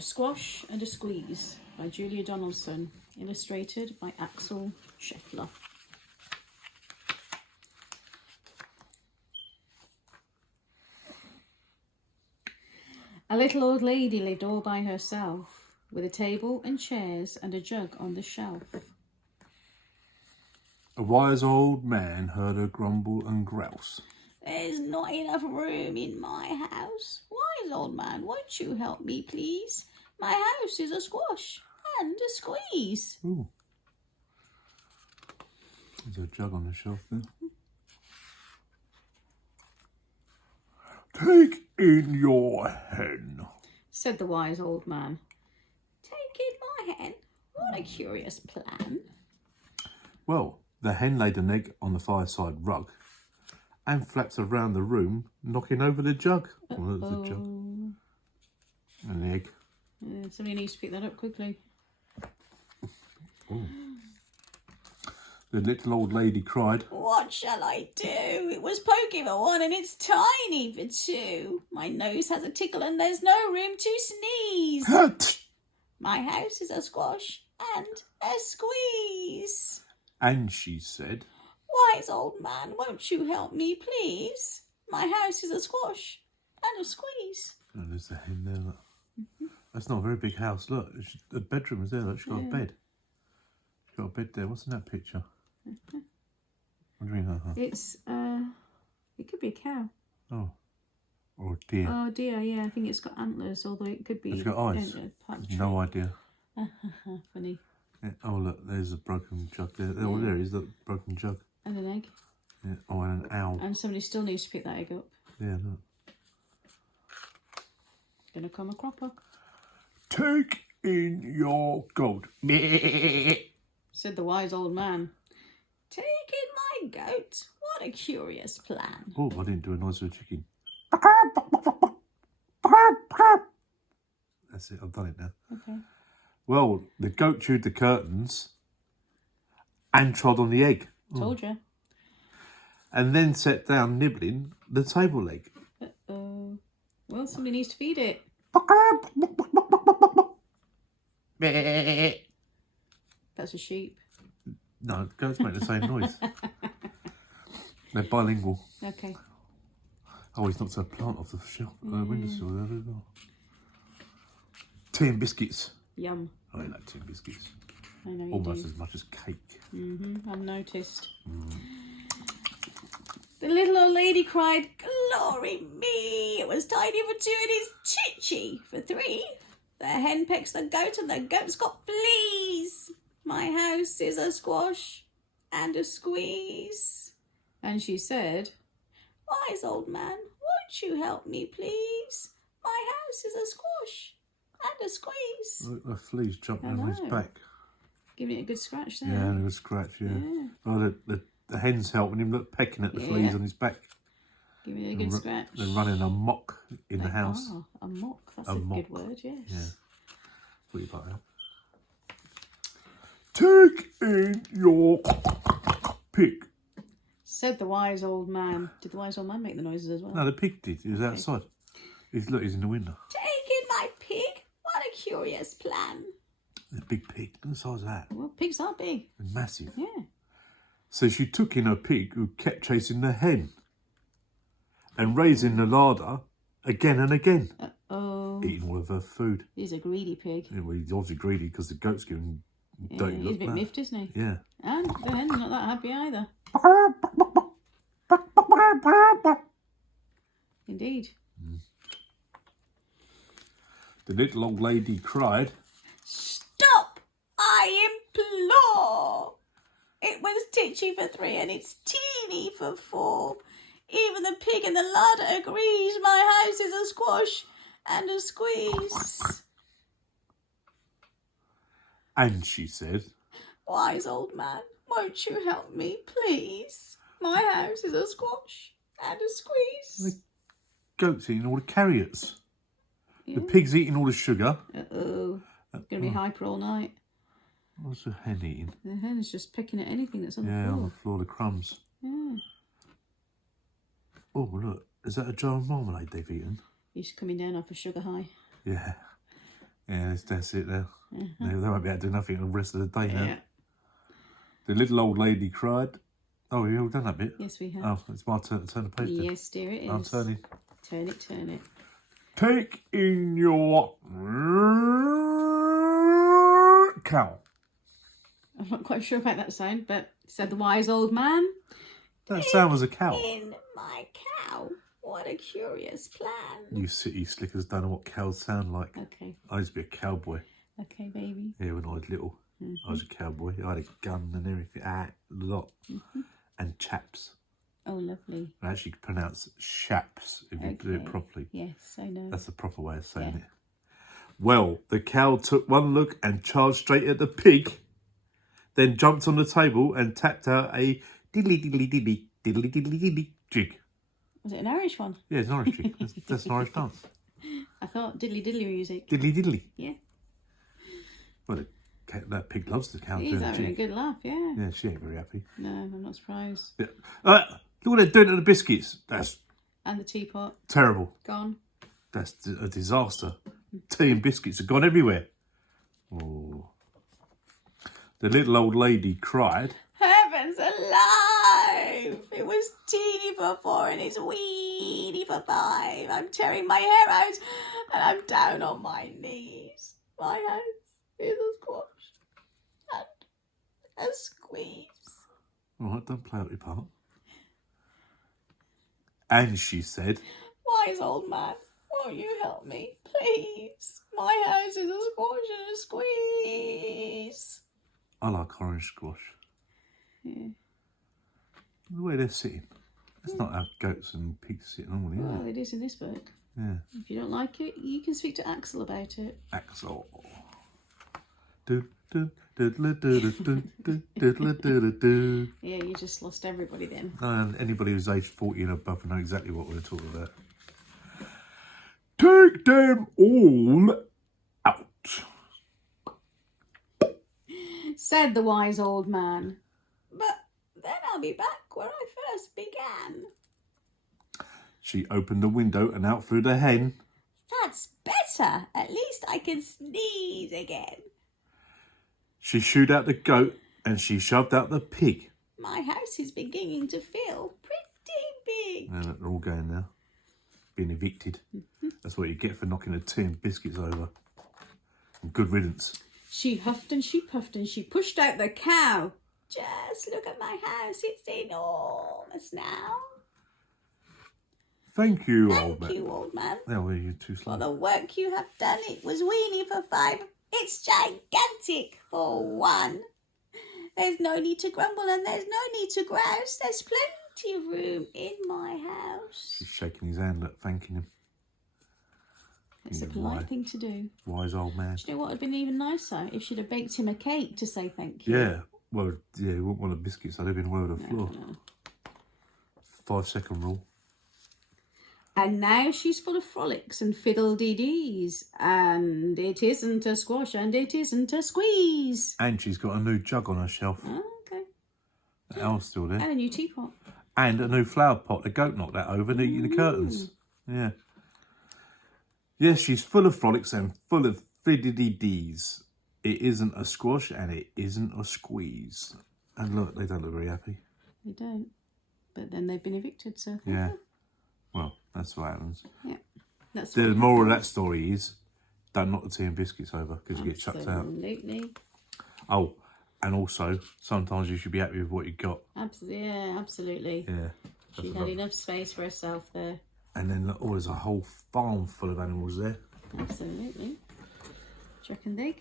A Squash and a Squeeze by Julia Donaldson, illustrated by Axel Scheffler. A little old lady lived all by herself, with a table and chairs and a jug on the shelf. A wise old man heard her grumble and grouse. There's not enough room in my house. Wise old man, won't you help me, please? My house is a squash and a squeeze. Ooh. There's a jug on the shelf there. Take in your hen, said the wise old man. Take in my hen? What a curious plan. Well, the hen laid an egg on the fireside rug and flapped around the room, knocking over the jug. Oh, there's the jug. And the egg. Somebody needs to pick that up quickly. Ooh. The little old lady cried, What shall I do? It was pokey for one and it's tiny for two. My nose has a tickle and there's no room to sneeze. My house is a squash and a squeeze. And she said, Wise old man, won't you help me, please? My house is a squash and a squeeze. Oh, there's the hen there, look. That's not a very big house, look. The bedroom is there, look. She's got a bed. She's got a bed there. What's in that picture? What do you mean? It's, it could be a cow. Oh. Or a deer. Oh dear, yeah, I think it's got antlers, although it could be... It's got eyes. No idea. Funny. Yeah. Oh, look, there's a broken jug there. Oh, there is, look, broken jug. And an egg. Yeah. Oh, and an owl. And somebody still needs to pick that egg up. Yeah, look. Gonna come a cropper. Take in your goat, said the wise old man. Take in my goat. What a curious plan. Oh, I didn't do a noise with a chicken. That's it, I've done it now. Okay. Well, the goat chewed the curtains and trod on the egg. Told you. And then sat down nibbling the table leg. Uh-oh. Well, somebody needs to feed it. That's a sheep. No, goats make the same noise. They're bilingual. Okay. Oh, he's knocked a plant off the shelf, windowsill there as well. Tea and biscuits. Yum. I like tea and biscuits. I know you Almost do. as much as cake. I've noticed. The little old lady cried, Glory me! It was tiny for two and it's chitchy for three. The hen pecks the goat and the goat's got fleas. My house is a squash and a squeeze. And she said, Wise old man, won't you help me, please? My house is a squash and a squeeze. Look, the flea's jumping on his back. Giving it a good scratch there. Yeah, and a good scratch, yeah. Oh, the hen's helping him, look, pecking at the fleas on his back. Giving it a good scratch. They're running amok in the house. Oh, amok. That's a good word, yes. Yeah. What do you like that? Take in your pig. Said the wise old man. Did the wise old man make the noises as well? No, the pig did. He was outside. He's in the window. Take in my pig. What a curious plan. The big pig. Look at the size of that. Well, pigs are big. It's massive. Yeah. So she took in her pig who kept chasing the hen and raising the larder again and again. Uh-oh. Eating all of her food. He's a greedy pig. Yeah, well, he's obviously greedy because the goat's giving dirty He's look a bit back. miffed, isn't he? Yeah. And the hen's not that happy either. Indeed. The little old lady cried, Stop! I implore! It was titchy for three and it's teeny for four. Even the pig in the larder agrees my house is a squash and a squeeze. and she said, Wise old man, won't you help me, please? My house is a squash and a squeeze. The goat's eating all the carrots. Yeah. The pig's eating all the sugar. Uh-oh. It's going to be hyper all night. What's the hen eating? The hen's just picking at anything that's on the Yeah, floor. on the floor, the crumbs. Yeah. Oh, look. Is that a jar of marmalade they've eaten? He's coming down off a sugar high. Yeah. Yeah, that's it now. They won't be able to do nothing the rest of the day now. Yeah. The little old lady cried. Oh, we've all done that bit? Yes, we have. Oh, it's my turn to turn the page. Yes, dear, it is. I'm turning. Turn it, turn it. Take in your cow. I'm not quite sure about that sound, but said the wise old man. That sound was a cow. In my cow. What a curious plan. You city slickers don't know what cows sound like. Okay. I used to be a cowboy. Okay, baby. Yeah, when I was little. I was a cowboy. I had a gun and everything. A lot. And chaps. Oh, lovely. I actually pronounce shaps if you do it properly. Yes, I know. That's the proper way of saying it. Well, the cow took one look and charged straight at the pig, then jumped on the table and tapped out a diddly diddly diddly diddly diddly diddly jig. Was it an Irish one? Yeah, it's an Irish jig. That's an Irish dance. I thought diddly diddly music. Diddly diddly. Yeah. Well, that pig loves the cow He's doing the having a jig. good laugh, yeah. Yeah, she ain't very happy. No, I'm not surprised. Yeah. Look what they're doing to the biscuits. That's And the teapot. terrible. Gone. That's a disaster. Tea and biscuits have gone everywhere. Oh. The little old lady cried. Heavens alive! It was teeny for 4 and it's weeny for 5. I'm tearing my hair out and I'm down on my knees. My house is a squash and a squeeze. All right, don't play out your part. And she said, Wise old man, won't you help me, please? My house is a squash and a squeeze. I like orange squash. Yeah. The way they're sitting. That's not how goats and pigs sit normally, is Well, it is in this book. Yeah. If you don't like it, you can speak to Axel about it. Axel. Do, do, do, do, do, do, do, do, do, do. Yeah, you just lost everybody then. And anybody who's aged 40 and above will know exactly what we're talking about. Take them all out. Said the wise old man. But then I'll be back where I first began. She opened the window and out flew the hen. That's better. At least I can sneeze again. She shooed out the goat and she shoved out the pig. My house is beginning to feel pretty big. And they're all going now. Being evicted. That's what you get for knocking a tea and biscuits over. And good riddance. She huffed and she puffed and she pushed out the cow. Just look at my house. It's enormous now. Thank you, old man. Thank you, old man. Oh, well, you're too slow. For the work you have done, it was weeny for 5. It's gigantic for 1. There's no need to grumble and there's no need to grouse. There's plenty of room in my house. He's shaking his hand, thanking him. It's a He's polite thing to do. Wise old man. Do you know what would have been even nicer? If she'd have baked him a cake to say thank you. Yeah. Well, yeah, he wouldn't want the biscuits. They'd have been well to the floor. No. 5-second rule. And now she's full of frolics and fiddle-dee-dees. And it isn't a squash and it isn't a squeeze. And she's got a new jug on her shelf. Oh, okay. The owl's still there. And a new teapot. And a new flower pot. The goat knocked that over and eating the curtains. Yeah. Yes, she's full of frolics and full of fiddle-dee-dees. It isn't a squash and it isn't a squeeze. And look, they don't look very happy. They don't. But then they've been evicted, so... Yeah. Well, that's what happens. Yeah. That's The what moral of that story is don't knock the tea and biscuits over because you get chucked out. Absolutely. Oh, and also, sometimes you should be happy with what you got. Yeah, absolutely. Yeah. She had enough space for herself there. And then, look, oh, there's a whole farm full of animals there. Absolutely. Do you reckon they